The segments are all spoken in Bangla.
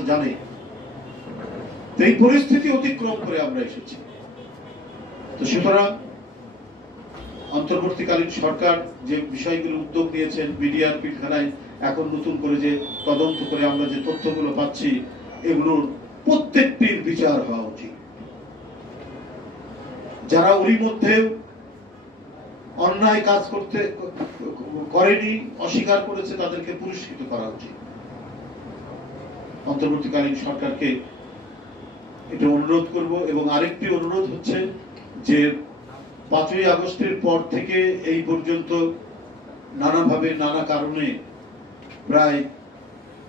তো জানে এই পরিস্থিতি অতিক্রম করে আমরা এসেছি তো সুতরাং অন্তর্বর্তীকালীন সরকার যে বিষয়গুলো উদ্যোগ নিয়েছেন বিডিআর পিঠানায় এখন নতুন করে যে তদন্ত করে আমরা যে তথ্যগুলো পাচ্ছি এগুলোর প্রত্যেকটির বিচার হওয়া উচিত যারা ওরই মধ্যে অন্যায় কাজ করতে করেনি অস্বীকার করেছে তাদেরকে পুরস্কৃত করা উচিত অন্তর্বর্তীকালীন সরকারকে এটা অনুরোধ করব এবং আরেকটি অনুরোধ হচ্ছে যে পাঁচই আগস্টের পর থেকে এই পর্যন্ত নানাভাবে নানা কারণে প্রায়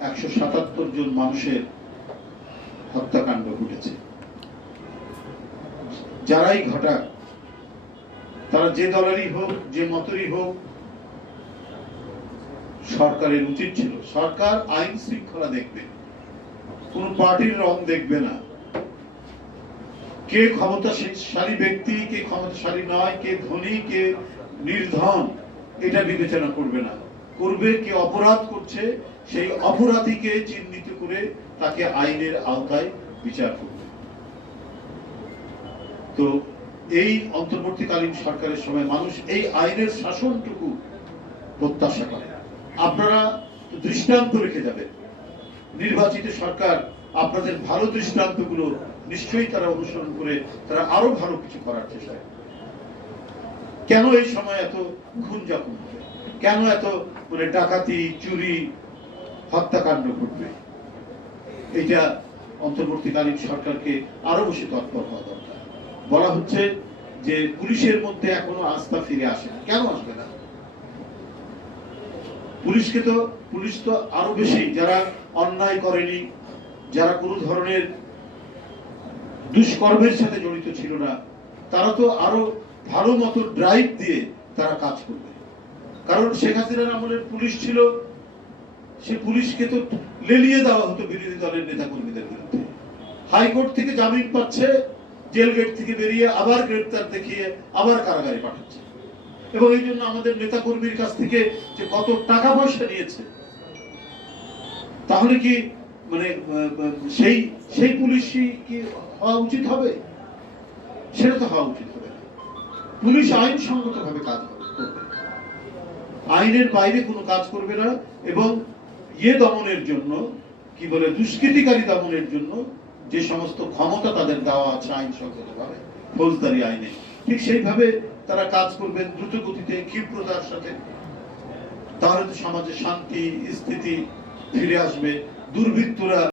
একশো সাতাত্তর জন মানুষের হত্যাকাণ্ড ঘটেছে যারাই ঘটাক তারা যে দলেরই হোক যে মতেরই হোক সরকারের উচিত ছিল সরকার আইন শৃঙ্খলা দেখবে কোন পার্টির রং দেখবে না কে ক্ষমতাশালী ব্যক্তি কে ক্ষমতাশালী নয় কে ধনী কে নির্ধন এটা বিবেচনা করবে না করবে কে অপরাধ করছে সেই অপরাধীকে চিহ্নিত করে তাকে আইনের আওতায় বিচার করবে তো এই অন্তর্বর্তীকালীন সরকারের সময় মানুষ এই আইনের শাসনটুকু প্রত্যাশা করে আপনারা দৃষ্টান্ত রেখে যাবেন নির্বাচিত সরকার আপনাদের ভালো দৃষ্টান্তগুলো নিশ্চয়ই তারা অনুসরণ করে তারা আরো ভালো কিছু করার চেষ্টা কেন এই সময় এত খুন যখন কেন এত মানে ডাকাতি চুরি হত্যাকাণ্ড ঘটবে এটা অন্তর্বর্তীকালীন সরকারকে আরো বেশি তৎপর হওয়া দরকার বলা হচ্ছে যে পুলিশের মধ্যে এখনো আস্থা ফিরে আসে না কেন আসবে না পুলিশকে তো পুলিশ তো আরো বেশি যারা অন্যায় করেনি যারা কোনো ধরনের দুষ্কর্মের সাথে জড়িত ছিল না তারা তো আরো ভালো মতো ড্রাইভ দিয়ে তারা কাজ করবে কারণ শেখ হাসিনার আমলের পুলিশ ছিল সে পুলিশকে তো লেলিয়ে দেওয়া হতো বিরোধী দলের নেতা কর্মীদের বিরুদ্ধে হাইকোর্ট থেকে জামিন পাচ্ছে জেল গেট থেকে বেরিয়ে আবার গ্রেপ্তার দেখিয়ে আবার কারাগারে পাঠাচ্ছে এবং এই জন্য আমাদের কাছ থেকে যে কত টাকা পয়সা নিয়েছে তাহলে কি মানে সেই সেই পুলিশই কি হওয়া উচিত হবে সেটা তো হওয়া উচিত হবে পুলিশ কাজ করবে আইনের বাইরে কোনো কাজ করবে না এবং ইয়ে দমনের জন্য কি বলে দুষ্কৃতিকারী দমনের জন্য যে সমস্ত ক্ষমতা তাদের দেওয়া আছে ভাবে ফৌজদারি আইনে ঠিক সেইভাবে তারা কাজ করবেন দ্রুত গতিতে ক্ষিপ্রতার সাথে তাহলে তো সমাজে শান্তি স্থিতি ফিরে আসবে দুর্বৃত্তরা